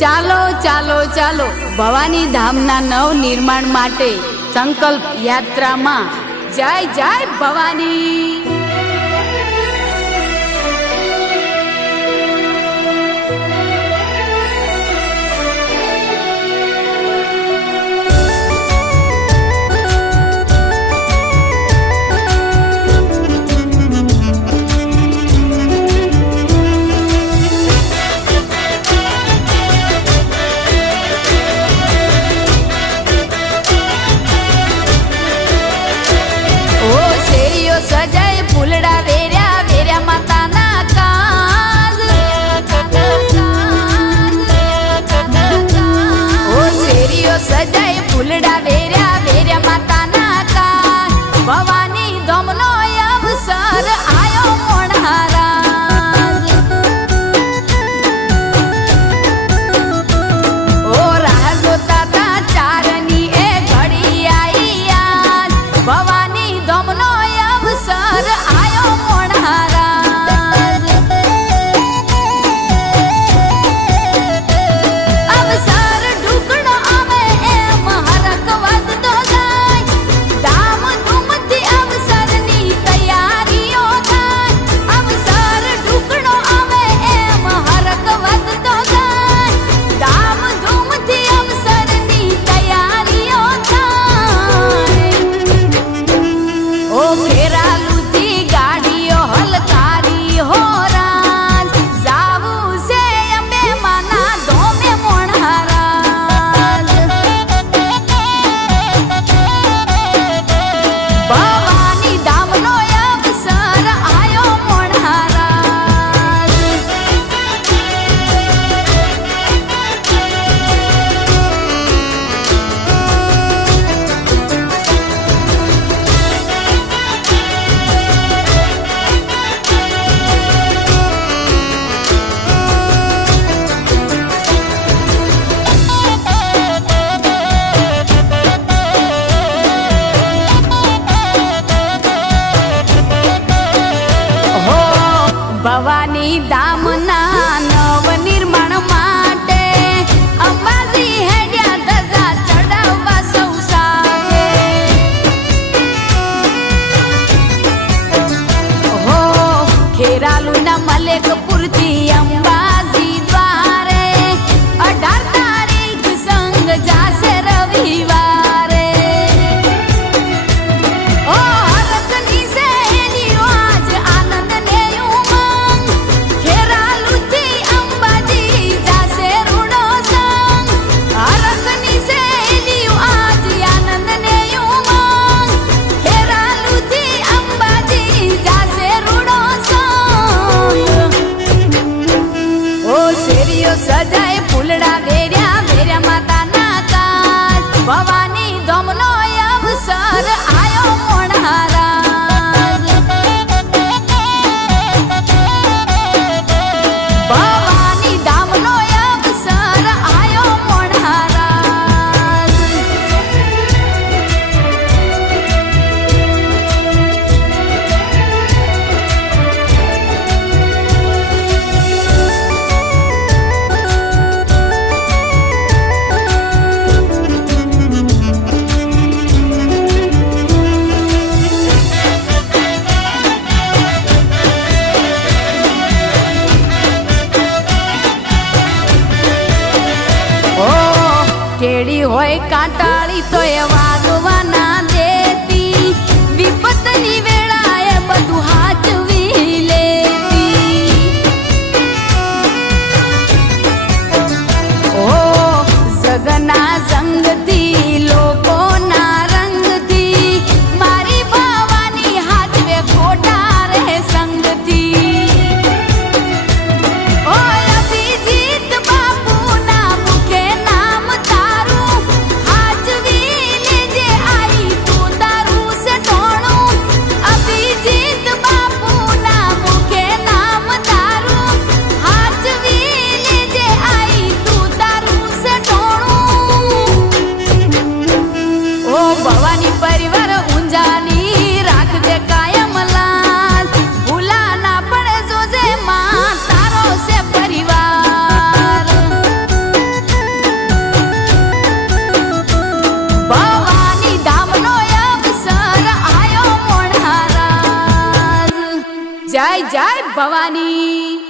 ચાલો ચાલો ચાલો ભવાની ધામના નવ નિર્માણ માટે સંકલ્પ યાત્રામાં જય જય ભવાની। સજાય ફૂલડા વેર્યા વેર્યા માતાના કાજ, ઓ શેરીઓ સજાય ફૂલડા વેર્યા વેર્યા માતાના કાજ, ભવાની ધમનો અવસર આયો મોણારાજ, ઓ રાહ જોતા તા ચારની એ ઘડી આઈ આજ, ભવાની ધમનો અવસર આયો મોણારાજ, અવસર ઢુકડો આવે એમ હરખ વધતો જાય, ધામ ધૂમથી અવસરની તૈયારીઓ થાય, અવસર ઢુકડો આવે એમ હરખ વધતો જાય, ધામ ધૂમથી અવસરની તૈયારીઓ થાય, ઓ ખેરાલુથી ગાડીઓ હલકારી હો રાજ, જાવું છે અંબે માના ધોમે મોણારાજ, ભવાની ધામનો અવસર આયો મોણારાજ, હો ભવાની ધામના નવ નિર્માણ માટે અંબાજી હેડ્યા ધજા ચડાવવા સૌ સાથે, હો ખેરાલુના મલેકપુરથી અંબાજી દ્વારે 18 તારીખ સંગ જાશે રવિવારે, ઓ હરખની સહેલીઓ આજ આનંદને ઉમંગ, ખેરાલુથી અંબાજી જાશે રૂડો સંગ, હરખની સહેલીઓ આજ આનંદને ઉમંગ, ખેરાલુથી અંબાજી જાશે રૂડો સંગ, ઓ શેરીઓ સજાય ફૂલડા વેર્યા વેર્યા માતાના કાજ, ભવાની ધમનો અવસર આયો મોણારાજ, ભવાની ધામનો અવસર આયો મોણારાજ, ઓ કેડી હોય કાંટાળી તો એ વાગવા ના દેતી, વિપતની વેળાએ બધું હાચવી લેતી, ઓ જગના જંગથી લોકોના રંગથી, મારી ભવાની હાચવે ખોટા રે સંગથી, ઓ અભિજીત બાપુના મુખે નામ તારું હાચવી જય જય ભવાની।